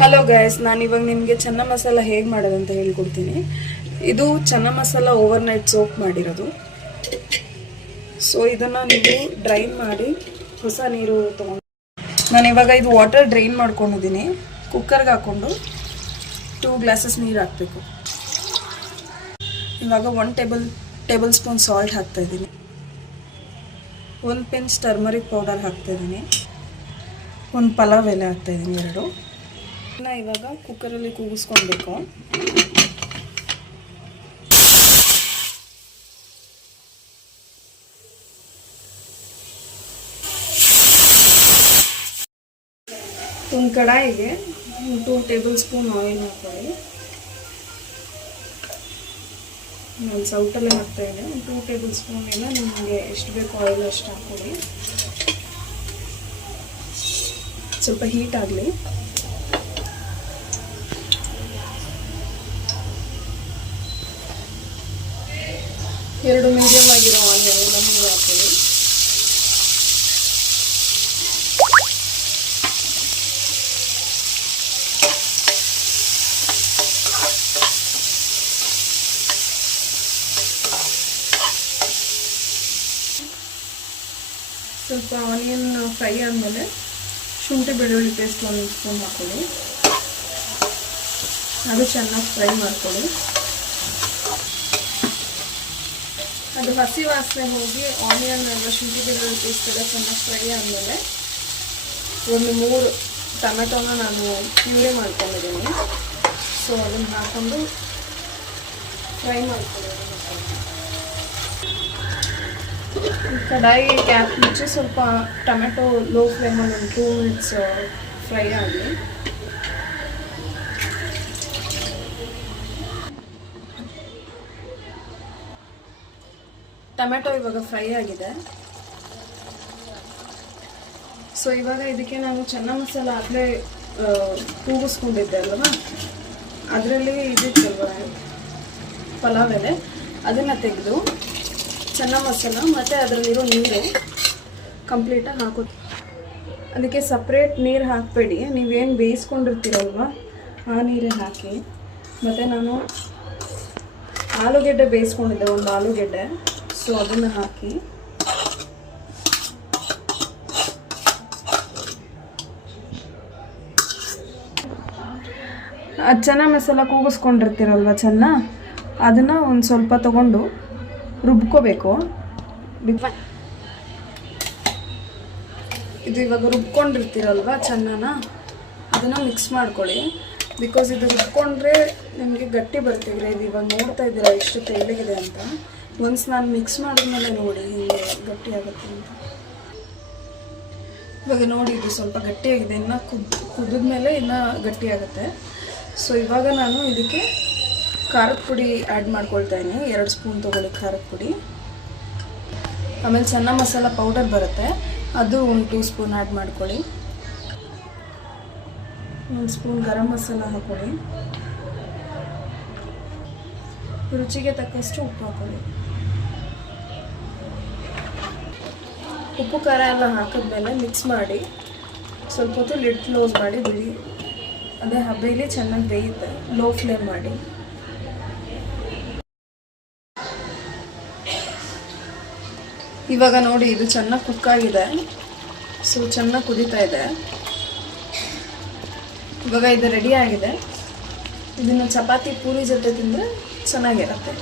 Hello guys, ನಾನು ಇವಾಗ ನಿಮಗೆ ಚನ್ನ ಮಸಾಲ ಹೇಗೆ ಮಾಡೋದು ಅಂತ ಹೇಳ್ಕೊಡ್ತೀನಿ. ಇದು ಚನ್ನ ಮಸಾಲ ಓವರ್ನೈಟ್ ಸೋಕ್ ಮಾಡಿರೋದು. ಸೊ ಇದನ್ನು ನೀವು ಡ್ರೈನ್ ಮಾಡಿ ಹೊಸ ನೀರು ತೊಗೊಂಡು, ನಾನು ಇವಾಗ ಇದು ವಾಟರ್ ಡ್ರೈನ್ ಮಾಡ್ಕೊಂಡಿದ್ದೀನಿ. ಕುಕ್ಕರ್ಗೆ ಹಾಕ್ಕೊಂಡು 2 ಗ್ಲಾಸಸ್ ನೀರು ಹಾಕಬೇಕು. ಇವಾಗ 1 ಟೇಬಲ್ ಸ್ಪೂನ್ ಸಾಲ್ಟ್ ಹಾಕ್ತಾಯಿದ್ದೀನಿ. 1 ಪಿಂಚ್ ಟರ್ಮರಿಕ್ ಪೌಡರ್ ಹಾಕ್ತಾಯಿದ್ದೀನಿ. 1 ಪಲಾವ್ ಎಲೆ ಹಾಕ್ತಾಯಿದ್ದೀನಿ, 2. ಇವಾಗ ಕುಕ್ಕರಲ್ಲಿ ಕೂಗಿಸ್ಕೊಳ್ಬೇಕು. ಒಂದು ಕಡಾಯಿಗೆ 2 ಟೇಬಲ್ ಸ್ಪೂನ್ ಆಯಿಲ್ ಹಾಕೊಳ್ಳಿ. ನಾನು ಸೌಟಲ್ಲೇ ಹಾಕ್ತಾಯಿದ್ದೆ. 2 ಟೇಬಲ್ ಸ್ಪೂನ್ ಎಲ್ಲ ನಿಮಗೆ ಎಷ್ಟು ಬೇಕು ಆಯಿಲ್ ಅಷ್ಟು ಹಾಕೊಳ್ಳಿ. ಸ್ವಲ್ಪ ಹೀಟ್ ಆಗಲಿ. ಎರಡು ಮೀಡಿಯಮ್ ಆಗಿರೋ ಆನಿಯನ್ ನೀರು ಹಾಕೊಳ್ಳಿ. ಸ್ವಲ್ಪ ಆನಿಯನ್ ಫ್ರೈ ಆದಮೇಲೆ ಶುಂಠಿ ಬೆಳ್ಳುಳ್ಳಿ ಪೇಸ್ಟ್ 1 ಸ್ಪೂನ್ ಹಾಕೊಳ್ಳಿ. ಅದು ಚೆನ್ನಾಗಿ ಫ್ರೈ ಮಾಡ್ಕೊಳ್ಳಿ. ಅದು ಹಸಿ ವಾಸನೆ ಹೋಗಿ ಆನಿಯನ್ ಎಲ್ಲ ಶುಂಠಿ ಬೆಳ್ಳುಳ್ಳಿ ಪೇಸ್ಟ್ ಎಲ್ಲ ಚೆನ್ನಾಗಿ ಫ್ರೈ ಆದಮೇಲೆ 3 ಟೊಮೆಟೊನ ನಾನು ಪ್ಯೂರಿ ಮಾಡ್ಕೊಂಡಿದ್ದೀನಿ. ಸೊ ಅದನ್ನು ಹಾಕ್ಕೊಂಡು ಫ್ರೈ ಮಾಡ್ಕೊಂಡಿದ್ದೀನಿ. ಕಡಾಯಿ ಗ್ಯಾಪ್ ಮುಚ್ಚಿ ಸ್ವಲ್ಪ ಟೊಮೆಟೊ ಲೋ ಫ್ಲೇಮಲ್ಲಿ ಒಂದು 2 ಮಿನಿಟ್ಸ್ ಫ್ರೈ ಆಗಲಿ. ಟೊಮೆಟೊ ಇವಾಗ ಫ್ರೈ ಆಗಿದೆ. ಸೊ ಇವಾಗ ಇದಕ್ಕೆ ನಾನು ಚನ್ನ ಮಸಾಲ ಆಗಲೇ ಕೂಗಿಸ್ಕೊಂಡಿದ್ದೆ ಅಲ್ವಾ, ಅದರಲ್ಲಿ ಇದಿತ್ತಲ್ವ ಪಲಾವ್ ಎಲೆ, ಅದನ್ನು ತೆಗೆದು ಚನ್ನ ಮಸಾಲ ಮತ್ತು ಅದರಲ್ಲಿರೋ ನೀರು ಕಂಪ್ಲೀಟಾಗಿ ಹಾಕೋದು. ಅದಕ್ಕೆ ಸಪ್ರೇಟ್ ನೀರು ಹಾಕಬೇಡಿ. ನೀವೇನು ಬೇಯಿಸ್ಕೊಂಡಿರ್ತೀರಲ್ವ ಆ ನೀರೇ ಹಾಕಿ. ಮತ್ತು ನಾನು ಆಲೂಗೆಡ್ಡೆ ಬೇಯಿಸ್ಕೊಂಡಿದ್ದೆ, 1 ಆಲೂಗೆಡ್ಡೆ. ಸೊ ಅದನ್ನು ಹಾಕಿ ಚನ್ನ ಮಸಾಲ ಕೂಗಿಸ್ಕೊಂಡಿರ್ತೀರಲ್ವ ಅದನ್ನು ಒಂದು ಸ್ವಲ್ಪ ತೊಗೊಂಡು ರುಬ್ಕೋಬೇಕು. ಇದು ಇವಾಗ ರುಬ್ಕೊಂಡಿರ್ತೀರಲ್ವ ಚನ್ನನ, ಅದನ್ನು ಮಿಕ್ಸ್ ಮಾಡ್ಕೊಳ್ಳಿ. ಬಿಕಾಸ್ ಇದು ರುಬ್ಕೊಂಡ್ರೆ ನಿಮಗೆ ಗಟ್ಟಿ ಬರುತ್ತೆ ಗ್ರೇವಿ. ಇವಾಗ ನೋಡ್ತಾ ಇದ್ದೀರಾ ಎಷ್ಟು ತೆಳ್ಳಗಿದೆ ಅಂತ. ಒನ್ಸ್ ನಾನು ಮಿಕ್ಸ್ ಮಾಡಿದ್ಮೇಲೆ ನೋಡಿ ಹೀಗೆ ಗಟ್ಟಿ ಆಗುತ್ತೆ ಅಂತ. ಇವಾಗ ನೋಡಿ ಇದು ಸ್ವಲ್ಪ ಗಟ್ಟಿಯಾಗಿದೆ. ಇನ್ನು ಕುದಿದ್ಮೇಲೆ ಇನ್ನೂ ಗಟ್ಟಿ ಆಗುತ್ತೆ. ಸೊ ಇವಾಗ ನಾನು ಇದಕ್ಕೆ ಖಾರದ ಪುಡಿ ಆ್ಯಡ್ ಮಾಡ್ಕೊಳ್ತಾ ಇದ್ದೀನಿ. 2 ಸ್ಪೂನ್ ತೊಗೊಳ್ಳಿ ಖಾರದ ಪುಡಿ. ಆಮೇಲೆ ಚನ್ನ ಮಸಾಲ ಪೌಡರ್ ಬರುತ್ತೆ, ಅದು 2 ಸ್ಪೂನ್ ಆ್ಯಡ್ ಮಾಡ್ಕೊಳ್ಳಿ. 1 ಸ್ಪೂನ್ ಗರಂ ಮಸಾಲ ಹಾಕೊಳ್ಳಿ. ರುಚಿಗೆ ತಕ್ಕಷ್ಟು ಉಪ್ಪು ಹಾಕೊಳ್ಳಿ. ಉಪ್ಪು ಖಾರ ಎಲ್ಲ ಹಾಕಿದ್ಮೇಲೆ ಮಿಕ್ಸ್ ಮಾಡಿ ಸ್ವಲ್ಪ ಹೊತ್ತು ಲಿಡ್ ಕ್ಲೋಸ್ ಮಾಡಿ ಬಿಡಿ. ಅದೇ ಹಬೆಯಲ್ಲಿ ಚೆನ್ನಾಗಿ ಬೇಯುತ್ತೆ. ಲೋ ಫ್ಲೇಮ್ ಮಾಡಿ. ಇವಾಗ ನೋಡಿ ಇದು ಚೆನ್ನಾಗಿ ಕುಕ್ ಆಗಿದೆ. ಸೊ ಚೆನ್ನಾಗಿ ಕುದೀತಾ ಇದೆ. ಇವಾಗ ಇದು ರೆಡಿ ಆಗಿದೆ. ಇದನ್ನು ಚಪಾತಿ ಪೂರಿ ಜೊತೆ ತಿಂದರೆ ಚೆನ್ನಾಗಿರುತ್ತೆ.